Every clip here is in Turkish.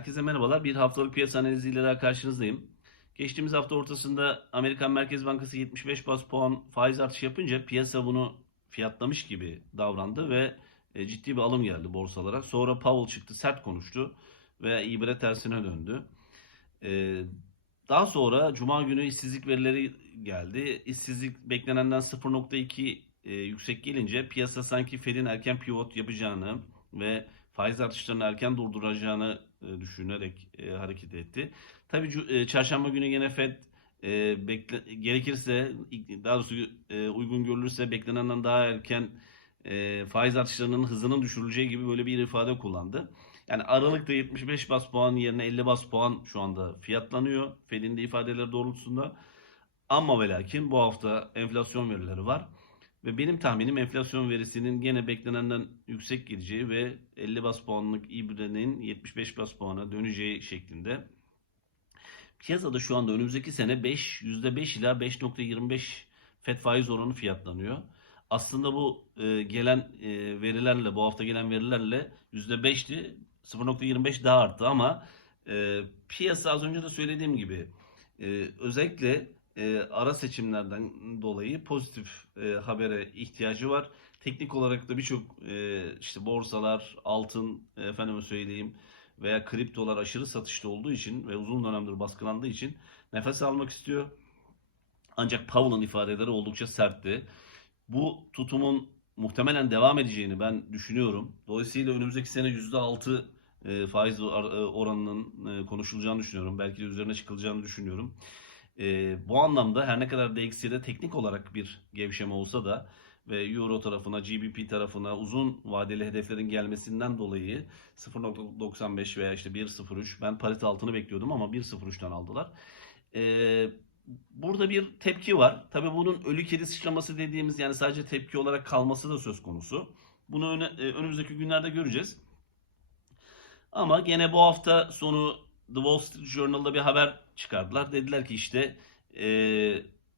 Herkese merhabalar. Bir haftalık piyasa analiziyle daha karşınızdayım. Geçtiğimiz hafta ortasında Amerikan Merkez Bankası 75 bas puan faiz artışı yapınca piyasa bunu fiyatlamış gibi davrandı ve e, ciddi bir alım geldi borsalara. Sonra Powell çıktı, sert konuştu ve ibre tersine döndü. E, Daha sonra Cuma günü işsizlik verileri geldi. İşsizlik beklenenden 0.2 e, yüksek gelince piyasa sanki Fed'in erken pivot yapacağını ve faiz artışlarını erken durduracağını düşünerek e, hareket etti. Tabii e, çarşamba günü yine Fed e, bekle- gerekirse daha doğrusu e, uygun görülürse beklenenden daha erken e, faiz artışlarının hızının düşürüleceği gibi böyle bir ifade kullandı. Yani Aralık'ta 75 bas puan yerine 50 bas puan şu anda fiyatlanıyor. Fed'in de ifadeleri doğrultusunda. Ama ve lakin bu hafta enflasyon verileri var. Ve benim tahminim enflasyon verisinin gene beklenenden yüksek geleceği ve 50 bas puanlık ibrenin 75 bas puana döneceği şeklinde. Piyasada şu anda önümüzdeki sene 5, %5 ila 5.25 FED faiz oranı fiyatlanıyor. Aslında bu e, gelen e, verilerle, bu hafta gelen verilerle %5'ti. 0.25 daha arttı ama e, piyasa az önce de söylediğim gibi e, özellikle e, ara seçimlerden dolayı pozitif e, habere ihtiyacı var. Teknik olarak da birçok e, işte borsalar, altın, efendime söyleyeyim veya kriptolar aşırı satışta olduğu için ve uzun dönemdir baskılandığı için nefes almak istiyor. Ancak Powell'ın ifadeleri oldukça sertti. Bu tutumun muhtemelen devam edeceğini ben düşünüyorum. Dolayısıyla önümüzdeki sene %6 e, faiz e, oranının e, konuşulacağını düşünüyorum. Belki de üzerine çıkılacağını düşünüyorum. E, bu anlamda her ne kadar DXY'de teknik olarak bir gevşeme olsa da ve Euro tarafına, GBP tarafına uzun vadeli hedeflerin gelmesinden dolayı 0.95 veya işte 1.03 ben parite altını bekliyordum ama 1.03'ten aldılar. E, burada bir tepki var. Tabii bunun ölü kedi sıçraması dediğimiz yani sadece tepki olarak kalması da söz konusu. Bunu öne- e, önümüzdeki günlerde göreceğiz. Ama gene bu hafta sonu The Wall Street Journal'da bir haber çıkardılar. Dediler ki işte e,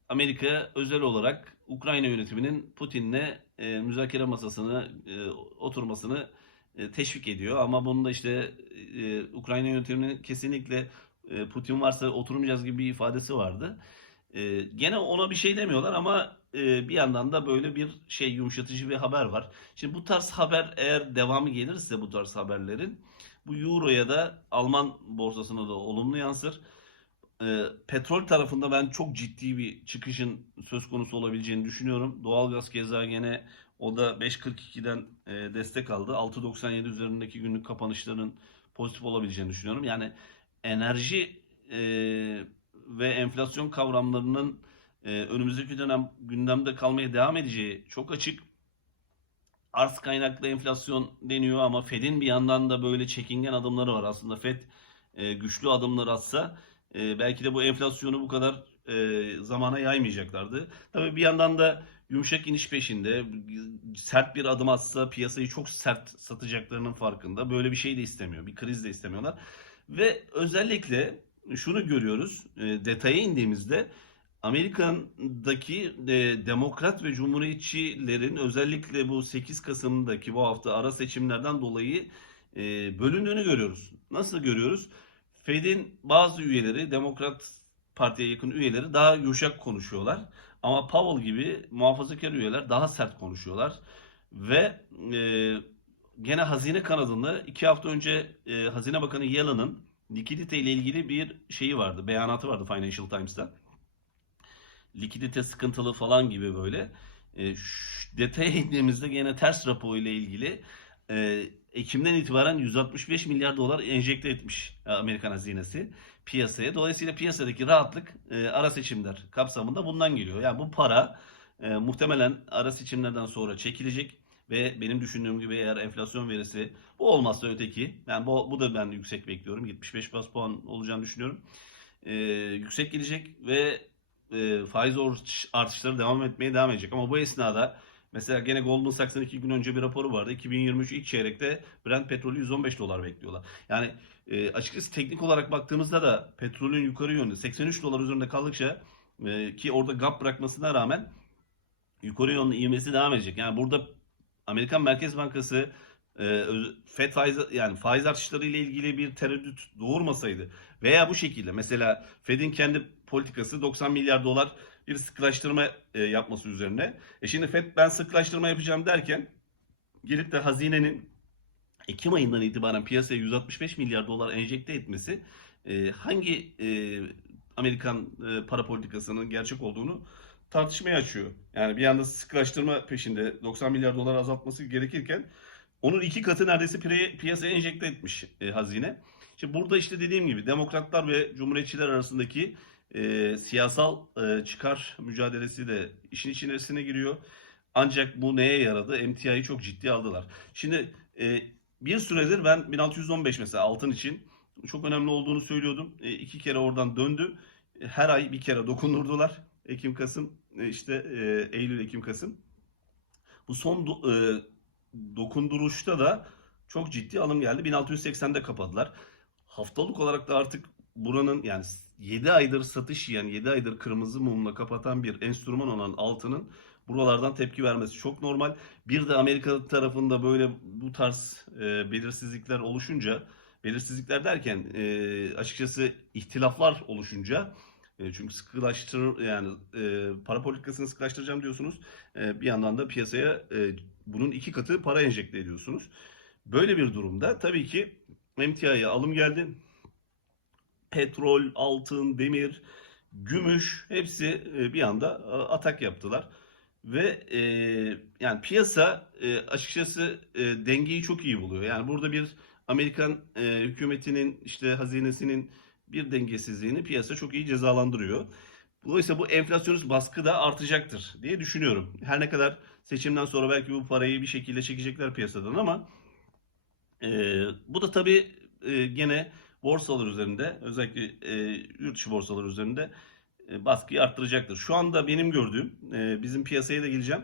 Amerika özel olarak Ukrayna yönetiminin Putin'le e, müzakere masasına e, oturmasını e, teşvik ediyor. Ama bunun da işte e, Ukrayna yönetiminin kesinlikle e, Putin varsa oturmayacağız gibi bir ifadesi vardı. E, gene ona bir şey demiyorlar ama e, bir yandan da böyle bir şey yumuşatıcı bir haber var. Şimdi bu tarz haber eğer devamı gelirse bu tarz haberlerin bu Euro'ya da Alman borsasına da olumlu yansır. Ee, petrol tarafında ben çok ciddi bir çıkışın söz konusu olabileceğini düşünüyorum. Doğalgaz keza gene o da 5.42'den e, destek aldı. 6.97 üzerindeki günlük kapanışların pozitif olabileceğini düşünüyorum. Yani enerji e, ve enflasyon kavramlarının e, önümüzdeki dönem gündemde kalmaya devam edeceği çok açık arz kaynaklı enflasyon deniyor ama Fed'in bir yandan da böyle çekingen adımları var. Aslında Fed e, güçlü adımlar atsa e, belki de bu enflasyonu bu kadar e, zamana yaymayacaklardı. Tabii bir yandan da yumuşak iniş peşinde sert bir adım atsa piyasayı çok sert satacaklarının farkında. Böyle bir şey de istemiyor. Bir kriz de istemiyorlar. Ve özellikle şunu görüyoruz. E, detaya indiğimizde Amerika'daki e, demokrat ve cumhuriyetçilerin özellikle bu 8 Kasım'daki bu hafta ara seçimlerden dolayı e, bölündüğünü görüyoruz. Nasıl görüyoruz? Fed'in bazı üyeleri, Demokrat Parti'ye yakın üyeleri daha yumuşak konuşuyorlar. Ama Powell gibi muhafazakar üyeler daha sert konuşuyorlar. Ve e, gene hazine kanadında iki hafta önce e, Hazine Bakanı Yellen'ın likidite ile ilgili bir şeyi vardı, beyanatı vardı Financial Times'ta likidite sıkıntılı falan gibi böyle. E, şu detaya indiğimizde gene ters rapo ile ilgili e, Ekim'den itibaren 165 milyar dolar enjekte etmiş Amerikan hazinesi piyasaya. Dolayısıyla piyasadaki rahatlık e, ara seçimler kapsamında bundan geliyor. Yani bu para e, muhtemelen ara seçimlerden sonra çekilecek ve benim düşündüğüm gibi eğer enflasyon verisi bu olmazsa öteki yani bu, bu da ben yüksek bekliyorum. 75 bas puan olacağını düşünüyorum. E, yüksek gelecek ve e, faiz artışları devam etmeye devam edecek. Ama bu esnada mesela gene Goldman Sachs'ın iki gün önce bir raporu vardı. 2023 ilk çeyrekte Brent petrolü 115 dolar bekliyorlar. Yani e, açıkçası teknik olarak baktığımızda da petrolün yukarı yönlü 83 dolar üzerinde kaldıkça e, ki orada gap bırakmasına rağmen yukarı yönlü ivmesi devam edecek. Yani burada Amerikan Merkez Bankası FED faiz yani faiz artışları ile ilgili bir tereddüt doğurmasaydı veya bu şekilde mesela Fed'in kendi politikası 90 milyar dolar bir sıkılaştırma e, yapması üzerine. E şimdi Fed ben sıkılaştırma yapacağım derken gelip de hazinenin Ekim ayından itibaren piyasaya 165 milyar dolar enjekte etmesi e, hangi e, Amerikan e, para politikasının gerçek olduğunu tartışmaya açıyor. Yani bir yanda sıkılaştırma peşinde 90 milyar dolar azaltması gerekirken onun iki katı neredeyse piyasaya enjekte etmiş e, hazine. İşte burada işte dediğim gibi demokratlar ve cumhuriyetçiler arasındaki e, siyasal e, çıkar mücadelesi de işin içerisine giriyor. Ancak bu neye yaradı? MTI'yi çok ciddi aldılar. Şimdi e, bir süredir ben 1615 mesela altın için çok önemli olduğunu söylüyordum. E, iki kere oradan döndü. E, Her ay bir kere dokundurdular. Ekim, Kasım, e, işte e, Eylül, Ekim, Kasım. Bu son do- e, dokunduruşta da çok ciddi alım geldi. 1680'de kapadılar. Haftalık olarak da artık buranın yani 7 aydır satış yiyen, 7 aydır kırmızı mumla kapatan bir enstrüman olan altının buralardan tepki vermesi çok normal. Bir de Amerika tarafında böyle bu tarz e, belirsizlikler oluşunca, belirsizlikler derken e, açıkçası ihtilaflar oluşunca e, çünkü sıkılaştır yani e, para politikasını sıkılaştıracağım diyorsunuz. E, bir yandan da piyasaya e, bunun iki katı para enjekte ediyorsunuz. Böyle bir durumda tabii ki MTI'ye alım geldi. Petrol, altın, demir, gümüş hepsi e, bir anda e, atak yaptılar. Ve e, yani piyasa e, açıkçası e, dengeyi çok iyi buluyor. Yani burada bir Amerikan e, hükümetinin işte hazinesinin bir dengesizliğini piyasa çok iyi cezalandırıyor. Dolayısıyla bu enflasyonist baskı da artacaktır diye düşünüyorum. Her ne kadar seçimden sonra belki bu parayı bir şekilde çekecekler piyasadan ama e, bu da tabii e, gene borsalar üzerinde özellikle e, yurt dışı borsalar üzerinde e, baskıyı arttıracaktır. Şu anda benim gördüğüm e, bizim piyasaya da geleceğim.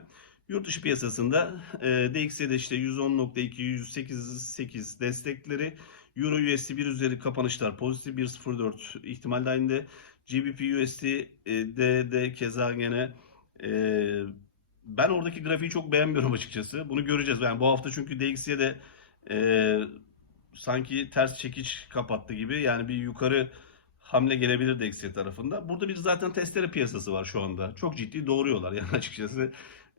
Yurt dışı piyasasında e, DXY'de işte 110.2, 108.8 destekleri, Euro USD 1 üzeri kapanışlar pozitif 1.04 ihtimal dahilinde. GBP USD e, de, de keza gene e, ben oradaki grafiği çok beğenmiyorum açıkçası. Bunu göreceğiz. Yani bu hafta çünkü DXY'de e, sanki ters çekiç kapattı gibi. Yani bir yukarı hamle gelebilir DXY tarafında. Burada bir zaten testere piyasası var şu anda. Çok ciddi doğruyorlar yani açıkçası.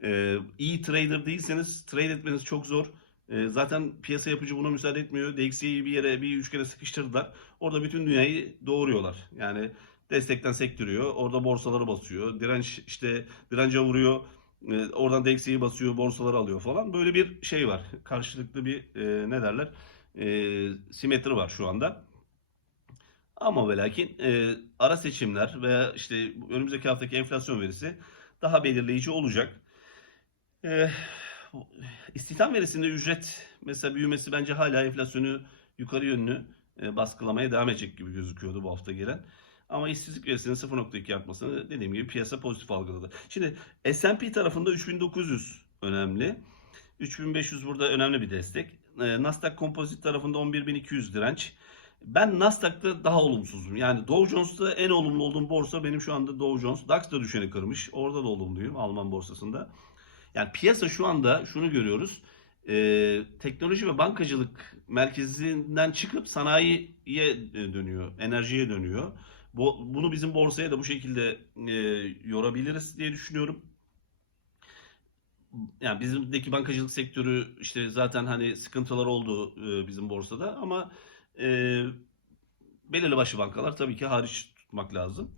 E, iyi trader değilseniz trade etmeniz çok zor. E, zaten piyasa yapıcı buna müsaade etmiyor. DXY'yi bir yere bir üçgene sıkıştırdılar. Orada bütün dünyayı doğuruyorlar. Yani destekten sektiriyor. Orada borsaları basıyor. Direnç işte dirence vuruyor. E, oradan DXY'yi basıyor, borsaları alıyor falan. Böyle bir şey var. Karşılıklı bir e, ne derler? E, simetri var şu anda. Ama ve lakin e, ara seçimler veya işte önümüzdeki haftaki enflasyon verisi daha belirleyici olacak. E, istihdam verisinde ücret mesela büyümesi bence hala enflasyonu yukarı yönlü e, baskılamaya devam edecek gibi gözüküyordu bu hafta gelen. Ama işsizlik verisinin 0.2 yapmasını dediğim gibi piyasa pozitif algıladı. Şimdi S&P tarafında 3900 önemli. 3500 burada önemli bir destek. E, Nasdaq Composite tarafında 11200 direnç. Ben Nasdaq'ta daha olumsuzum. Yani Dow Jones'ta en olumlu olduğum borsa benim şu anda Dow Jones. DAX da düşeni kırmış. Orada da olumluyum Alman borsasında. Yani piyasa şu anda şunu görüyoruz. Ee, teknoloji ve bankacılık merkezinden çıkıp sanayiye e, dönüyor, enerjiye dönüyor. Bu, bunu bizim borsaya da bu şekilde e, yorabiliriz diye düşünüyorum. Yani bizimdeki bankacılık sektörü işte zaten hani sıkıntılar oldu e, bizim borsada ama e, belirli başlı bankalar tabii ki hariç tutmak lazım.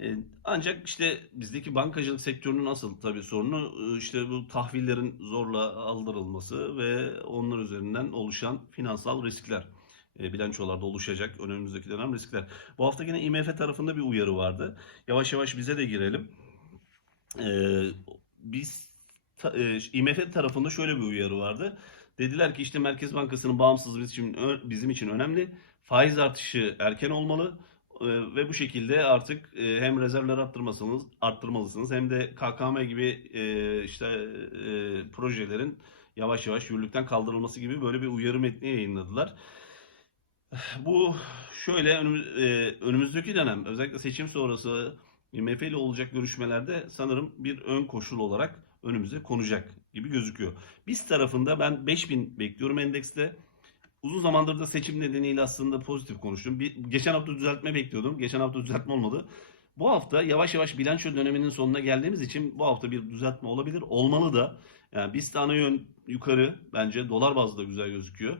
E, ancak işte bizdeki bankacılık sektörünün asıl tabii sorunu işte bu tahvillerin zorla aldırılması ve onlar üzerinden oluşan finansal riskler. Bilançolarda oluşacak önümüzdeki dönem riskler. Bu hafta yine IMF tarafında bir uyarı vardı. Yavaş yavaş bize de girelim. Biz ta- e, IMF tarafında şöyle bir uyarı vardı. Dediler ki işte Merkez Bankası'nın bağımsızlığı bizim, bizim için önemli. Faiz artışı erken olmalı e, ve bu şekilde artık e, hem rezervleri arttırmasanız arttırmalısınız hem de KKM gibi işte projelerin yavaş yavaş yürürlükten kaldırılması gibi böyle bir uyarı metni yayınladılar. Bu şöyle önümüz, önümüzdeki dönem özellikle seçim sonrası IMF ile olacak görüşmelerde sanırım bir ön koşul olarak önümüze konacak gibi gözüküyor. Biz tarafında ben 5000 bekliyorum endekste. Uzun zamandır da seçim nedeniyle aslında pozitif konuştum. Bir, geçen hafta düzeltme bekliyordum. Geçen hafta düzeltme olmadı. Bu hafta yavaş yavaş bilanço döneminin sonuna geldiğimiz için bu hafta bir düzeltme olabilir. Olmalı da. Yani biz ana yön yukarı bence dolar bazlı da güzel gözüküyor.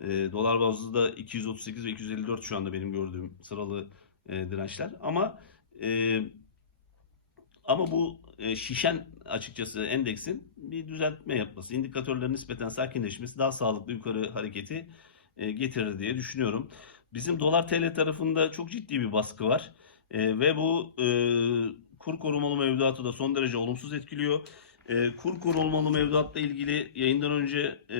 E, dolar bazlı da 238 ve 254 şu anda benim gördüğüm sıralı e, dirençler. Ama e, ama bu şişen açıkçası endeksin bir düzeltme yapması, indikatörlerin nispeten sakinleşmesi daha sağlıklı yukarı hareketi e, getirir diye düşünüyorum. Bizim dolar TL tarafında çok ciddi bir baskı var E, ve bu e, kur korumalı mevduatı da son derece olumsuz etkiliyor. E, kur korumalı mevduatla ilgili yayından önce e,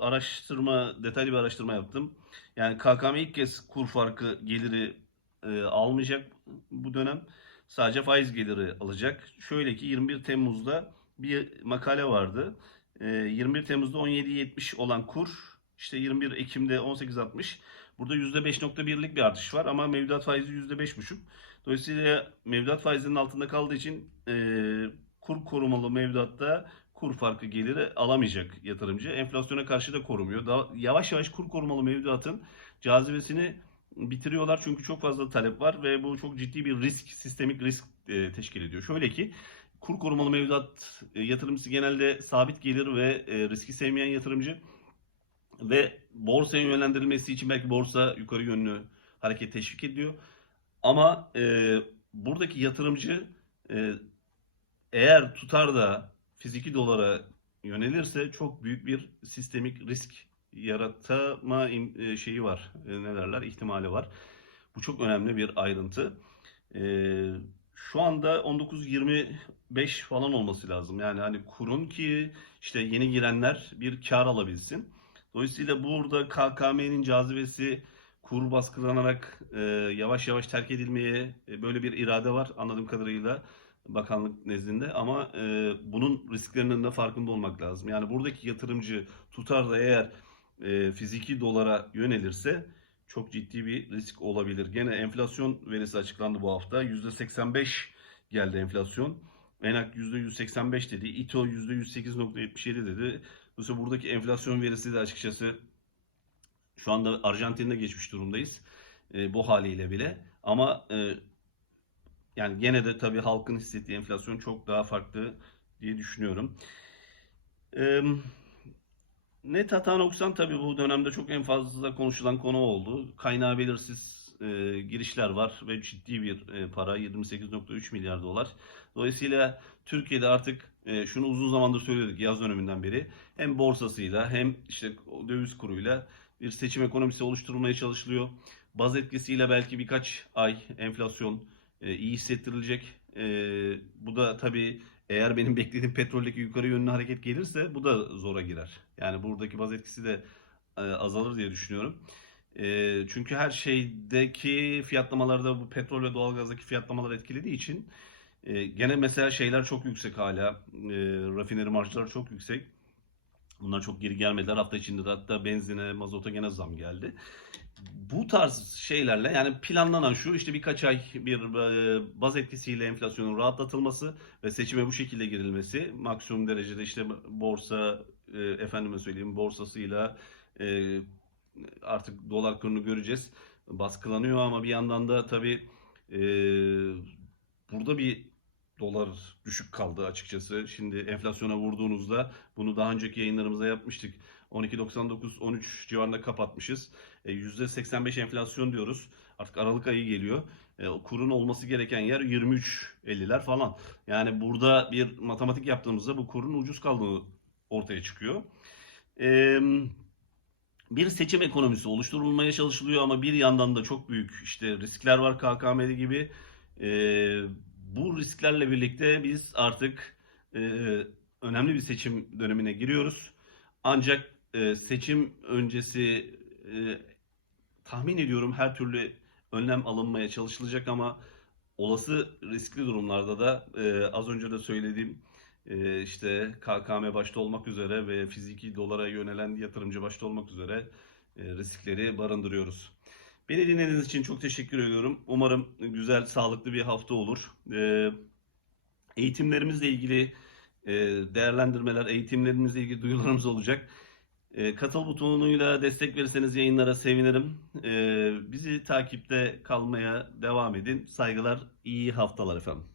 araştırma, detaylı bir araştırma yaptım. Yani KKM ilk kez kur farkı geliri e, almayacak bu dönem. Sadece faiz geliri alacak. Şöyle ki 21 Temmuz'da bir makale vardı. E, 21 Temmuz'da 17.70 olan kur işte 21 Ekim'de 18.60. Burada %5.1'lik bir artış var ama mevduat faizi %5.5. Dolayısıyla mevduat faizinin altında kaldığı için e, kur korumalı mevduatta kur farkı geliri alamayacak yatırımcı. Enflasyona karşı da korumuyor. Daha yavaş yavaş kur korumalı mevduatın cazibesini bitiriyorlar çünkü çok fazla talep var ve bu çok ciddi bir risk, sistemik risk e, teşkil ediyor. Şöyle ki kur korumalı mevduat e, yatırımcısı genelde sabit gelir ve e, riski sevmeyen yatırımcı ve borsaya yönlendirilmesi için belki borsa yukarı yönlü hareket teşvik ediyor. Ama e, buradaki yatırımcı e, eğer tutar da fiziki dolara yönelirse çok büyük bir sistemik risk yaratma e, şeyi var. E, Ne derler? ihtimali var. Bu çok önemli bir ayrıntı. E, şu anda 19.25 falan olması lazım. Yani hani kurun ki işte yeni girenler bir kar alabilsin. Dolayısıyla burada KKM'nin cazibesi kur baskılanarak yavaş yavaş terk edilmeye böyle bir irade var anladığım kadarıyla bakanlık nezdinde ama e, bunun risklerinin de farkında olmak lazım. Yani buradaki yatırımcı tutar da eğer e, fiziki dolara yönelirse çok ciddi bir risk olabilir. Gene enflasyon verisi açıklandı bu hafta. %85 geldi enflasyon. Enak %185 dedi. İTO %108.77 dedi. Dolayısıyla buradaki enflasyon verisi de açıkçası şu anda Arjantin'de geçmiş durumdayız. E, bu haliyle bile. Ama e, yani gene de tabii halkın hissettiği enflasyon çok daha farklı diye düşünüyorum. Eee Net hata noksan tabii bu dönemde çok en fazla konuşulan konu oldu. Kaynağı belirsiz e, girişler var ve ciddi bir e, para 28.3 milyar dolar. Dolayısıyla Türkiye'de artık e, şunu uzun zamandır söylüyorduk yaz döneminden beri hem borsasıyla hem işte döviz kuruyla bir seçim ekonomisi oluşturulmaya çalışılıyor. Baz etkisiyle belki birkaç ay enflasyon e, iyi hissettirilecek. E, bu da tabii eğer benim beklediğim petroldeki yukarı yönlü hareket gelirse bu da zora girer. Yani buradaki baz etkisi de e, azalır diye düşünüyorum. E, çünkü her şeydeki fiyatlamalarda bu petrol ve doğalgazdaki fiyatlamalar etkilediği için e, gene mesela şeyler çok yüksek hala. Rafineri marjları çok yüksek. Bunlar çok geri gelmediler. Hafta içinde de hatta benzine, mazota gene zam geldi. Bu tarz şeylerle yani planlanan şu işte birkaç ay bir e, baz etkisiyle enflasyonun rahatlatılması ve seçime bu şekilde girilmesi maksimum derecede işte borsa e, efendime söyleyeyim borsasıyla e, artık dolar kurunu göreceğiz baskılanıyor ama bir yandan da tabii burada bir dolar düşük kaldı açıkçası. Şimdi enflasyona vurduğunuzda bunu daha önceki yayınlarımızda yapmıştık. 12.99-13 civarında kapatmışız. E, %85 enflasyon diyoruz. Artık Aralık ayı geliyor. E, kurun olması gereken yer 23.50'ler falan. Yani burada bir matematik yaptığımızda bu kurun ucuz kaldığı ortaya çıkıyor. E, bir seçim ekonomisi oluşturulmaya çalışılıyor ama bir yandan da çok büyük işte riskler var KKM'li gibi. E, bu risklerle birlikte biz artık e, önemli bir seçim dönemine giriyoruz. Ancak e, seçim öncesi e, tahmin ediyorum her türlü önlem alınmaya çalışılacak ama olası riskli durumlarda da e, az önce de söylediğim e, işte KKM başta olmak üzere ve fiziki dolara yönelen yatırımcı başta olmak üzere e, riskleri barındırıyoruz. Beni dinlediğiniz için çok teşekkür ediyorum. Umarım güzel, sağlıklı bir hafta olur. E, eğitimlerimizle ilgili e, değerlendirmeler, eğitimlerimizle ilgili duyularımız olacak. E, katıl butonuyla destek verirseniz yayınlara sevinirim. E, bizi takipte kalmaya devam edin. Saygılar, iyi haftalar efendim.